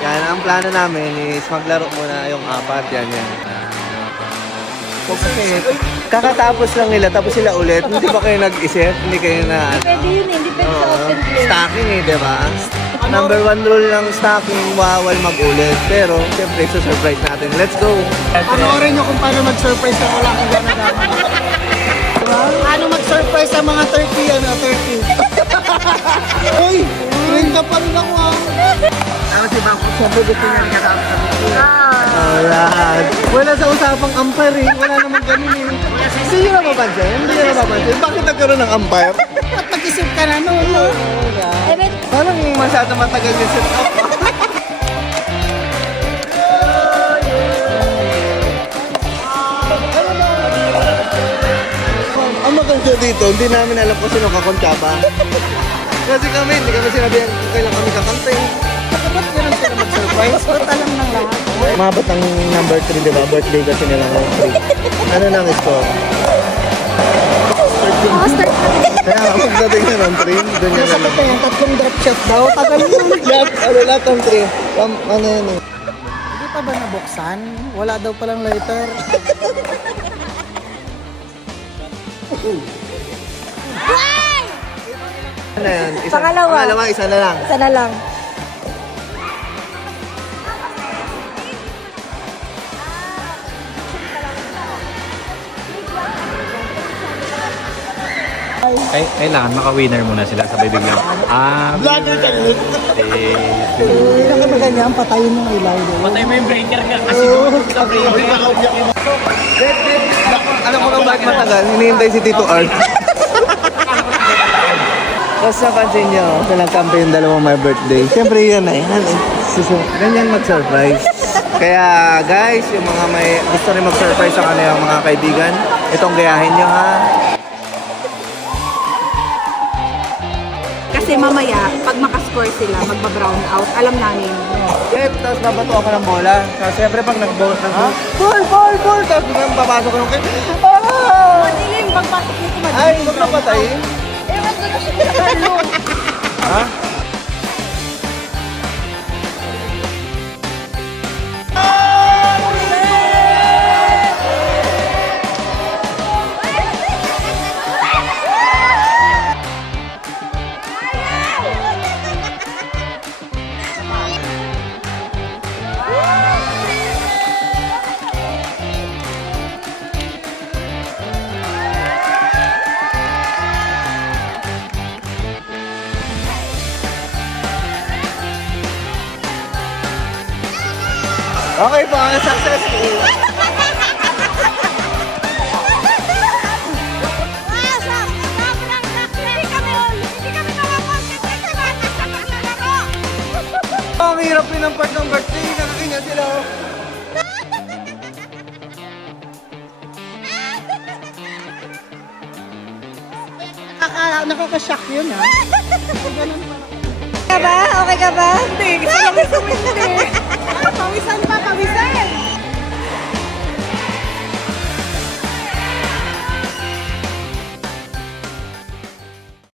Yan, ang plano namin is maglaro muna yung apat. Yan. Okay. Kakatapos lang nila, tapos sila ulit. Hindi ba kayo nag-isip? Hindi kayo na... Depende yun eh, depende sa open play. Stacking eh, di ba? Number 1 rule ng stacking, bawal mag-ulit. Pero, siyempre, surprise natin. Let's go! Panoorin nyo kung paano mag-surprise ang wala kang gana-gana. Paano mag-surprise sa mga 30? Uy! Ring ka pa rin ako ah! Tapos si Bangko, siyempre gusto niya kasama sa video. Alright! Wala sa usapang umpire eh. Wala namang ganun eh. Hindi nyo napapansin? Hindi nyo napapansin? Bakit nagkaroon ng umpire? At nag-isip ka na no? Parang masyado matagal yung set up. Ang maganda dito, hindi namin alam kung sino kakontsaba. Kasi kami, hindi kami sinabihan kung kailan kami kakantay. Ba't ganun sila mag-surprise? Ba't alam ng lahat? Umabot ang number 3, di ba? Birthday kasi nila ng 3. Ano nang score? Start natin. Kaya pagdating na ng 3, doon yan Masakit na yan, 3 drop shot daw. Tagal yun. Lahat ng 3. Ano yun eh? Hindi pa ba nabuksan? Wala daw palang lighter. Ano yan? Pangalawa, isa na lang. Isa na lang. Kailangan maka-winner muna sila sa bibigyan. Bladder ka yun. Hindi na ka ganyan, patayin mo ang ilaw. Patay mo yung breaker ka kasi doon ka breaker. Alam mo nang bakit matagal? Hinihintay si Tito Art. Tapos napansin nyo, pinagkampi yung dalawang my birthday. Siyempre yan na yan eh. Ganyan mag-surprise. Kaya guys, yung mga may gusto rin mag-surprise sa kanilang mga kaibigan, itong gayahin nyo ha. Kasi mamaya, pag makascore sila, magpa-brown out. Alam namin. Tapos nabato ako ng bola. Tapos siyempre pag nag-ball, ball! Tapos biglang papasok ko ng kayo. Madilim, pagpasok nito madilim. Ay, huwag na patayin. Ewan ko na siya sa Carlo. Ha? Okay po, successful. Ang hirap rin ang part ng birthday. Nakakinya sila. Nakaka-shock yun ha. Okay ka ba? Okay ka ba? Hindi, gusto lang ito.